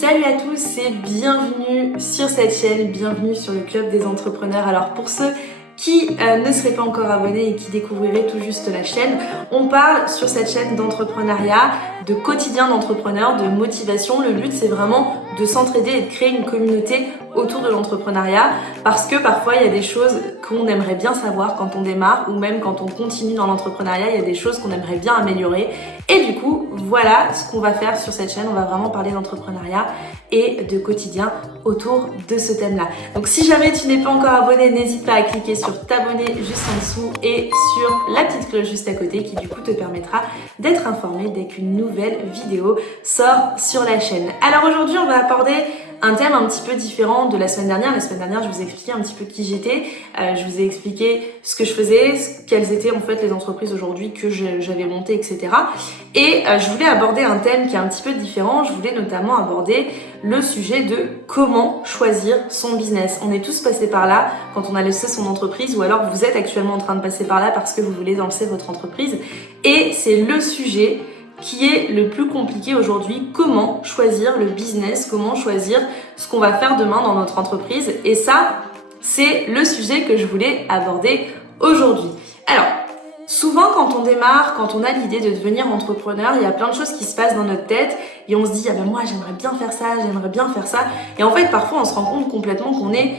Salut à tous et bienvenue sur cette chaîne, bienvenue sur le Club des Entrepreneurs. Alors pour ceux qui ne seraient pas encore abonnés et qui découvriraient tout juste la chaîne, on parle sur cette chaîne d'entrepreneuriat, de quotidien d'entrepreneur, de motivation. Le but c'est vraiment de s'entraider et de créer une communauté autour de l'entrepreneuriat parce que parfois il y a des choses qu'on aimerait bien savoir quand on démarre ou même quand on continue dans l'entrepreneuriat, il y a des choses qu'on aimerait bien améliorer et du coup voilà ce qu'on va faire sur cette chaîne. On va vraiment parler d'entrepreneuriat et de quotidien autour de ce thème-là. Donc si jamais tu n'es pas encore abonné, n'hésite pas à cliquer sur t'abonner juste en dessous et sur la petite cloche juste à côté qui du coup te permettra d'être informé dès qu'une nouvelle vidéo sort sur la chaîne. Alors aujourd'hui on va aborder un thème un petit peu différent de la semaine dernière. La semaine dernière, je vous ai expliqué un petit peu qui j'étais. Je vous ai expliqué ce que je faisais, quelles étaient en fait les entreprises aujourd'hui que j'avais montées, etc. Et je voulais aborder un thème qui est un petit peu différent. Je voulais notamment aborder le sujet de comment choisir son business. On est tous passés par là quand on a lancé son entreprise ou alors vous êtes actuellement en train de passer par là parce que vous voulez lancer votre entreprise. Et c'est le sujet qui est le plus compliqué aujourd'hui, comment choisir le business, comment choisir ce qu'on va faire demain dans notre entreprise. Et ça, c'est le sujet que je voulais aborder aujourd'hui. Alors, souvent quand on démarre, quand on a l'idée de devenir entrepreneur, il y a plein de choses qui se passent dans notre tête et on se dit « Ah ben moi j'aimerais bien faire ça, j'aimerais bien faire ça ». Et en fait parfois on se rend compte complètement qu'on est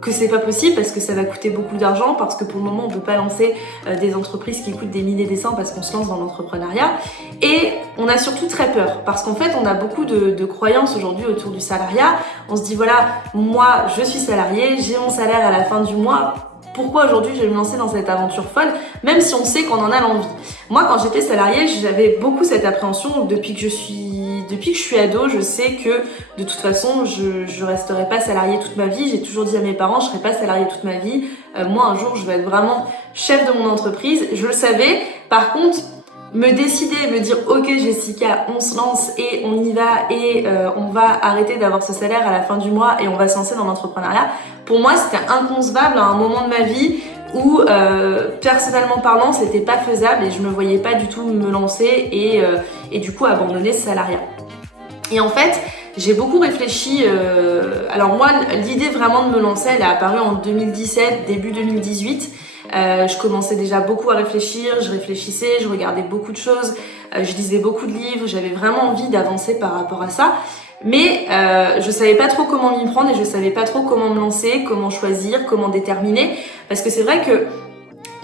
que c'est pas possible parce que ça va coûter beaucoup d'argent, parce que pour le moment on peut pas lancer des entreprises qui coûtent des milliers des cents parce qu'on se lance dans l'entrepreneuriat. Et on a surtout très peur parce qu'en fait on a beaucoup de croyances aujourd'hui autour du salariat. On se dit voilà, moi je suis salarié, j'ai mon salaire à la fin du mois. Pourquoi aujourd'hui je vais me lancer dans cette aventure folle, même si on sait qu'on en a l'envie. Moi quand j'étais salariée, j'avais beaucoup cette appréhension. Depuis que je suis ado, je sais que de toute façon je resterai pas salariée toute ma vie. J'ai toujours dit à mes parents, je serai pas salariée toute ma vie. Moi un jour je vais être vraiment chef de mon entreprise. Je le savais. Par contre, me décider, me dire ok Jessica, on se lance et on y va et on va arrêter d'avoir ce salaire à la fin du mois et on va se lancer dans l'entrepreneuriat. Pour moi c'était inconcevable à un moment de ma vie où personnellement parlant c'était pas faisable et je me voyais pas du tout me lancer et du coup abandonner ce salariat. Et en fait j'ai beaucoup réfléchi, alors moi l'idée vraiment de me lancer elle est apparue en 2017, début 2018. Je commençais déjà beaucoup à réfléchir, je réfléchissais, je regardais beaucoup de choses, je lisais beaucoup de livres, j'avais vraiment envie d'avancer par rapport à ça. Mais je savais pas trop comment m'y prendre et je savais pas trop comment me lancer, comment choisir, comment déterminer. Parce que c'est vrai que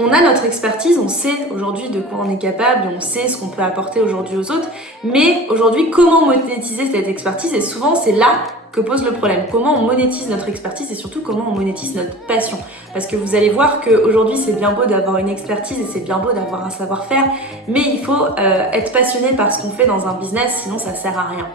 on a notre expertise, on sait aujourd'hui de quoi on est capable, on sait ce qu'on peut apporter aujourd'hui aux autres. Mais aujourd'hui, comment monétiser cette expertise? Et souvent, c'est là que pose le problème. Comment on monétise notre expertise et surtout comment on monétise notre passion. Parce que vous allez voir qu'aujourd'hui c'est bien beau d'avoir une expertise et c'est bien beau d'avoir un savoir-faire, mais il faut être passionné par ce qu'on fait dans un business, sinon ça sert à rien.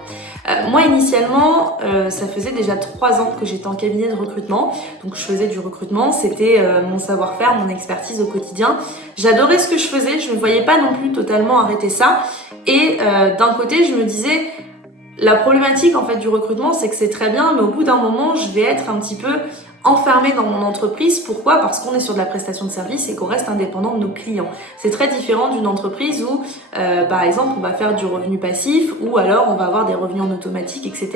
Moi initialement, ça faisait déjà 3 ans que j'étais en cabinet de recrutement, donc je faisais du recrutement, c'était mon savoir-faire, mon expertise au quotidien. J'adorais ce que je faisais, je ne voyais pas non plus totalement arrêter ça. Et d'un côté je me disais, la problématique en fait du recrutement, c'est que c'est très bien, mais au bout d'un moment, je vais être un petit peu enfermée dans mon entreprise. Pourquoi? Parce qu'on est sur de la prestation de service et qu'on reste indépendant de nos clients. C'est très différent d'une entreprise où, par exemple, on va faire du revenu passif ou alors on va avoir des revenus en automatique, etc.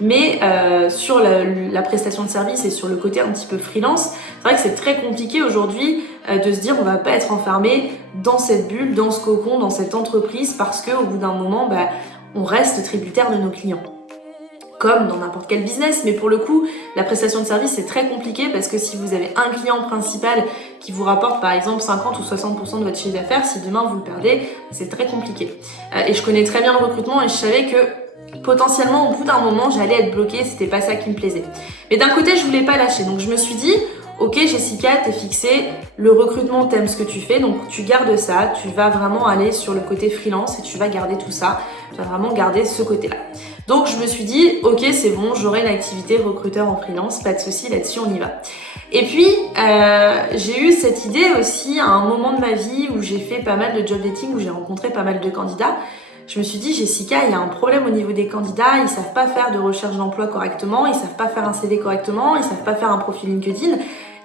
Mais sur la prestation de service et sur le côté un petit peu freelance, c'est vrai que c'est très compliqué aujourd'hui de se dire on va pas être enfermé dans cette bulle, dans ce cocon, dans cette entreprise parce qu'au bout d'un moment, on reste tributaire de nos clients. Comme dans n'importe quel business, mais pour le coup, la prestation de service c'est très compliqué parce que si vous avez un client principal qui vous rapporte par exemple 50 ou 60% de votre chiffre d'affaires, si demain vous le perdez, c'est très compliqué. Et je connais très bien le recrutement et je savais que potentiellement au bout d'un moment j'allais être bloquée, c'était pas ça qui me plaisait. Mais d'un côté je voulais pas lâcher, donc je me suis dit ok Jessica, t'es fixée, le recrutement t'aimes ce que tu fais, donc tu gardes ça, tu vas vraiment aller sur le côté freelance et tu vas garder tout ça, tu vas vraiment garder ce côté-là. Donc je me suis dit ok c'est bon, j'aurai une activité recruteur en freelance, pas de souci là-dessus, on y va. Et puis j'ai eu cette idée aussi à un moment de ma vie où j'ai fait pas mal de job dating, où j'ai rencontré pas mal de candidats. Je me suis dit Jessica, il y a un problème au niveau des candidats, ils savent pas faire de recherche d'emploi correctement, ils savent pas faire un CV correctement, ils savent pas faire un profil LinkedIn.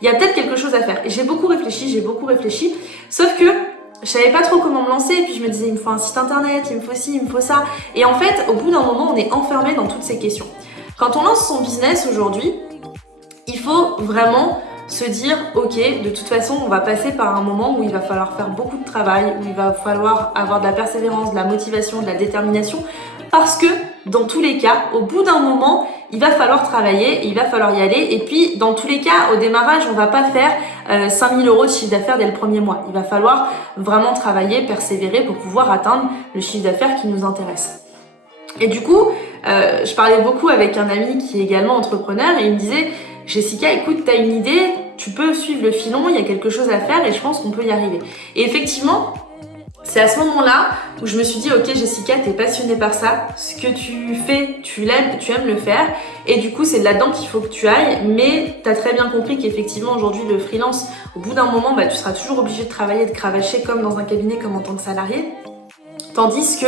Il y a peut-être quelque chose à faire. Et j'ai beaucoup réfléchi, sauf que je savais pas trop comment me lancer, et puis je me disais il me faut un site internet, il me faut ci, il me faut ça. Et en fait, au bout d'un moment, on est enfermé dans toutes ces questions. Quand on lance son business aujourd'hui, il faut vraiment se dire ok, de toute façon on va passer par un moment où il va falloir faire beaucoup de travail, où il va falloir avoir de la persévérance, de la motivation, de la détermination, parce que dans tous les cas, au bout d'un moment, il va falloir travailler, il va falloir y aller, et puis dans tous les cas, au démarrage, on va pas faire 5 000 € de chiffre d'affaires dès le premier mois. Il va falloir vraiment travailler, persévérer pour pouvoir atteindre le chiffre d'affaires qui nous intéresse. Et du coup, je parlais beaucoup avec un ami qui est également entrepreneur et il me disait Jessica, écoute, t'as une idée, tu peux suivre le filon, il y a quelque chose à faire et je pense qu'on peut y arriver. Et effectivement, c'est à ce moment-là où je me suis dit ok Jessica, t'es passionnée par ça, ce que tu fais, tu l'aimes, tu aimes le faire et du coup c'est là-dedans qu'il faut que tu ailles, mais t'as très bien compris qu'effectivement aujourd'hui le freelance, au bout d'un moment, tu seras toujours obligé de travailler, de cravacher comme dans un cabinet, comme en tant que salarié, tandis que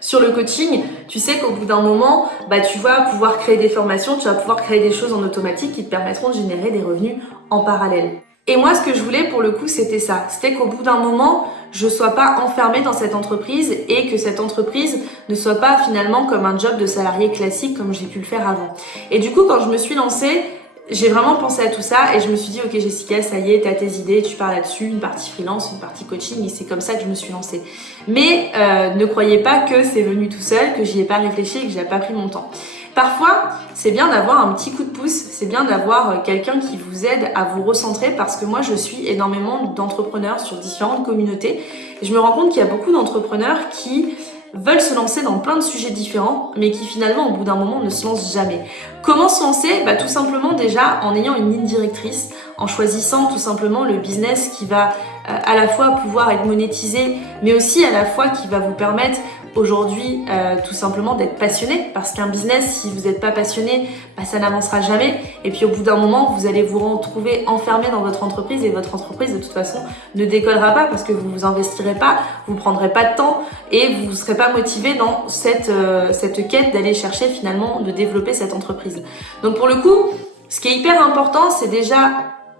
sur le coaching, tu sais qu'au bout d'un moment, tu vas pouvoir créer des formations, tu vas pouvoir créer des choses en automatique qui te permettront de générer des revenus en parallèle. Et moi, ce que je voulais pour le coup, c'était ça. C'était qu'au bout d'un moment, je sois pas enfermée dans cette entreprise et que cette entreprise ne soit pas finalement comme un job de salarié classique comme j'ai pu le faire avant. Et du coup, quand je me suis lancée, j'ai vraiment pensé à tout ça et je me suis dit ok Jessica, ça y est, t'as tes idées, tu pars là-dessus, une partie freelance, une partie coaching, et c'est comme ça que je me suis lancée. Mais ne croyez pas que c'est venu tout seul, que j'y ai pas réfléchi et que j'ai pas pris mon temps. Parfois, c'est bien d'avoir un petit coup de pouce, c'est bien d'avoir quelqu'un qui vous aide à vous recentrer, parce que moi je suis énormément d'entrepreneurs sur différentes communautés et je me rends compte qu'il y a beaucoup d'entrepreneurs qui veulent se lancer dans plein de sujets différents, mais qui finalement au bout d'un moment ne se lancent jamais. Comment se lancer ? Tout simplement déjà en ayant une ligne directrice, en choisissant tout simplement le business qui va à la fois pouvoir être monétisé, mais aussi à la fois qui va vous permettre aujourd'hui tout simplement d'être passionné, parce qu'un business, si vous n'êtes pas passionné, ça n'avancera jamais, et puis au bout d'un moment vous allez vous retrouver enfermé dans votre entreprise et votre entreprise de toute façon ne décollera pas parce que vous vous investirez pas, vous prendrez pas de temps et vous ne serez pas motivé dans cette quête d'aller chercher finalement de développer cette entreprise. Donc pour le coup, ce qui est hyper important, c'est déjà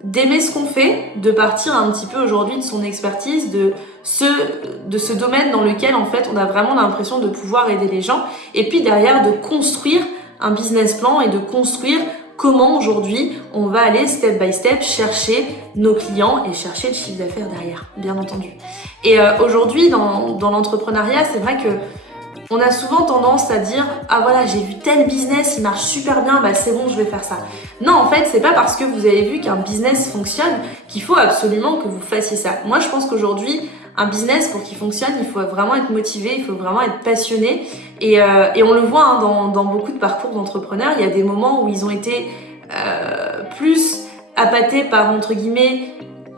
d'aimer ce qu'on fait, de partir un petit peu aujourd'hui de son expertise, de ce domaine dans lequel en fait on a vraiment l'impression de pouvoir aider les gens, et puis derrière de construire un business plan et de construire comment aujourd'hui on va aller step by step chercher nos clients et chercher le chiffre d'affaires derrière, bien entendu. Et aujourd'hui dans l'entrepreneuriat, c'est vrai que on a souvent tendance à dire ah voilà, j'ai vu tel business, il marche super bien, c'est bon, je vais faire ça. Non, en fait, c'est pas parce que vous avez vu qu'un business fonctionne qu'il faut absolument que vous fassiez ça. Moi, je pense qu'aujourd'hui, un business, pour qu'il fonctionne, il faut vraiment être motivé, il faut vraiment être passionné. Et on le voit dans beaucoup de parcours d'entrepreneurs, il y a des moments où ils ont été plus appâtés par, entre guillemets,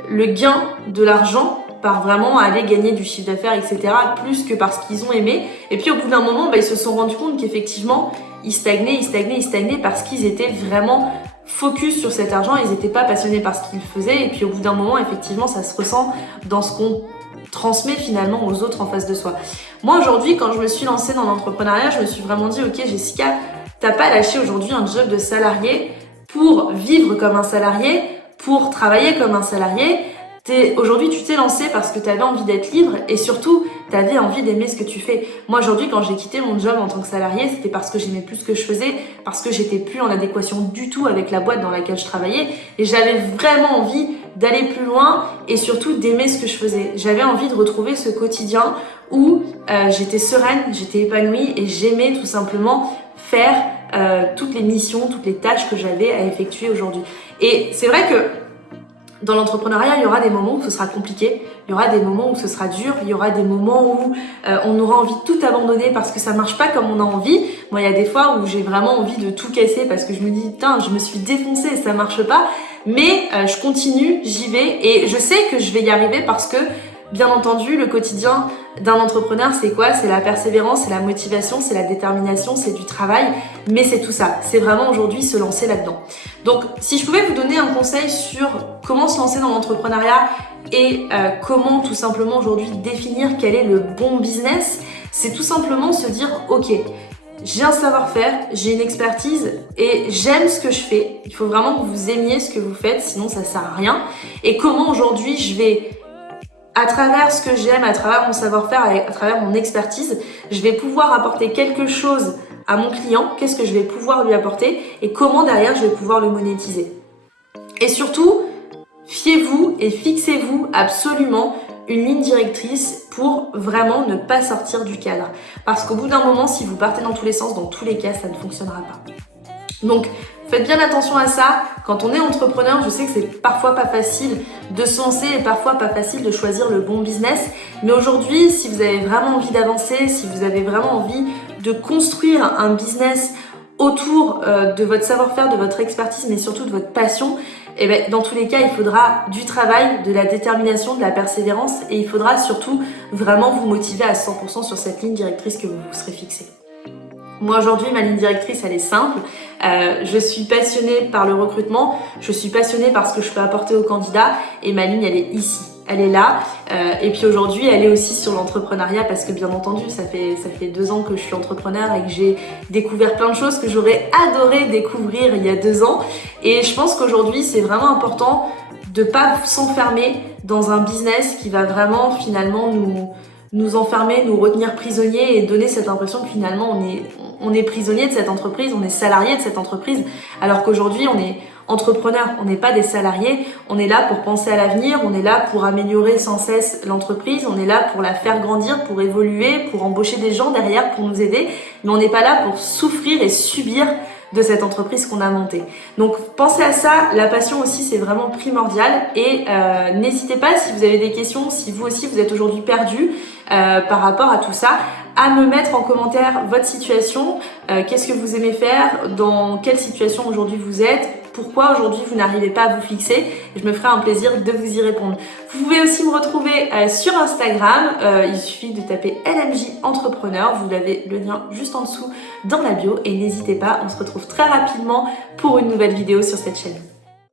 le gain de l'argent, par vraiment aller gagner du chiffre d'affaires, etc., plus que parce qu'ils ont aimé. Et puis au bout d'un moment, ils se sont rendus compte qu'effectivement, ils stagnaient parce qu'ils étaient vraiment focus sur cet argent, ils n'étaient pas passionnés par ce qu'ils faisaient. Et puis au bout d'un moment, effectivement, ça se ressent dans ce qu'on transmet finalement aux autres en face de soi. Moi aujourd'hui, quand je me suis lancée dans l'entrepreneuriat, je me suis vraiment dit ok Jessica, t'as pas lâché aujourd'hui un job de salarié pour vivre comme un salarié, pour travailler comme un salarié. Aujourd'hui, tu t'es lancé parce que tu avais envie d'être libre et surtout, tu avais envie d'aimer ce que tu fais. Moi, aujourd'hui, quand j'ai quitté mon job en tant que salarié, c'était parce que j'aimais plus ce que je faisais, parce que j'étais plus en adéquation du tout avec la boîte dans laquelle je travaillais et j'avais vraiment envie d'aller plus loin et surtout d'aimer ce que je faisais. J'avais envie de retrouver ce quotidien où j'étais sereine, j'étais épanouie et j'aimais tout simplement faire toutes les missions, toutes les tâches que j'avais à effectuer aujourd'hui. Et c'est vrai que dans l'entrepreneuriat, il y aura des moments où ce sera compliqué, il y aura des moments où ce sera dur, il y aura des moments où on aura envie de tout abandonner parce que ça marche pas comme on a envie. Moi, il y a des fois où j'ai vraiment envie de tout casser parce que je me dis, putain, je me suis défoncée, ça marche pas. Mais je continue, j'y vais et je sais que je vais y arriver parce que, bien entendu, le quotidien d'un entrepreneur, c'est quoi ? C'est la persévérance, c'est la motivation, c'est la détermination, c'est du travail, mais c'est tout ça. C'est vraiment aujourd'hui se lancer là-dedans. Donc, si je pouvais vous donner un conseil sur comment se lancer dans l'entrepreneuriat et comment tout simplement aujourd'hui définir quel est le bon business, c'est tout simplement se dire, ok, j'ai un savoir-faire, j'ai une expertise et j'aime ce que je fais. Il faut vraiment que vous aimiez ce que vous faites, sinon ça sert à rien. Et comment aujourd'hui je vais à travers ce que j'aime, à travers mon savoir-faire, à travers mon expertise, je vais pouvoir apporter quelque chose à mon client, qu'est-ce que je vais pouvoir lui apporter et comment derrière je vais pouvoir le monétiser. Et surtout, fiez-vous et fixez-vous absolument une ligne directrice pour vraiment ne pas sortir du cadre. Parce qu'au bout d'un moment, si vous partez dans tous les sens, dans tous les cas, ça ne fonctionnera pas. Donc, faites bien attention à ça. Quand on est entrepreneur, je sais que c'est parfois pas facile de se lancer et parfois pas facile de choisir le bon business. Mais aujourd'hui, si vous avez vraiment envie d'avancer, si vous avez vraiment envie de construire un business autour de votre savoir-faire, de votre expertise, mais surtout de votre passion, et bien, dans tous les cas, il faudra du travail, de la détermination, de la persévérance et il faudra surtout vraiment vous motiver à 100% sur cette ligne directrice que vous vous serez fixée. Moi aujourd'hui, ma ligne directrice, elle est simple. Je suis passionnée par le recrutement, je suis passionnée par ce que je peux apporter aux candidats et ma ligne, elle est ici. Elle est là. Et puis aujourd'hui, elle est aussi sur l'entrepreneuriat parce que bien entendu, ça fait 2 ans que je suis entrepreneur et que j'ai découvert plein de choses que j'aurais adoré découvrir il y a 2 ans. Et je pense qu'aujourd'hui, c'est vraiment important de pas s'enfermer dans un business qui va vraiment finalement nous enfermer, nous retenir prisonniers et donner cette impression que finalement on est prisonnier de cette entreprise, on est salarié de cette entreprise, alors qu'aujourd'hui on est entrepreneur, on n'est pas des salariés, on est là pour penser à l'avenir, on est là pour améliorer sans cesse l'entreprise, on est là pour la faire grandir, pour évoluer, pour embaucher des gens derrière, pour nous aider, mais on n'est pas là pour souffrir et subir de cette entreprise qu'on a montée. Donc pensez à ça, la passion aussi c'est vraiment primordial et n'hésitez pas si vous avez des questions, si vous aussi vous êtes aujourd'hui perdu par rapport à tout ça, à me mettre en commentaire votre situation, qu'est-ce que vous aimez faire, dans quelle situation aujourd'hui vous êtes, pourquoi aujourd'hui vous n'arrivez pas à vous fixer, et je me ferai un plaisir de vous y répondre. Vous pouvez aussi me retrouver sur Instagram, il suffit de taper LMJ Entrepreneur, vous avez le lien juste en dessous dans la bio et n'hésitez pas, on se retrouve très rapidement pour une nouvelle vidéo sur cette chaîne.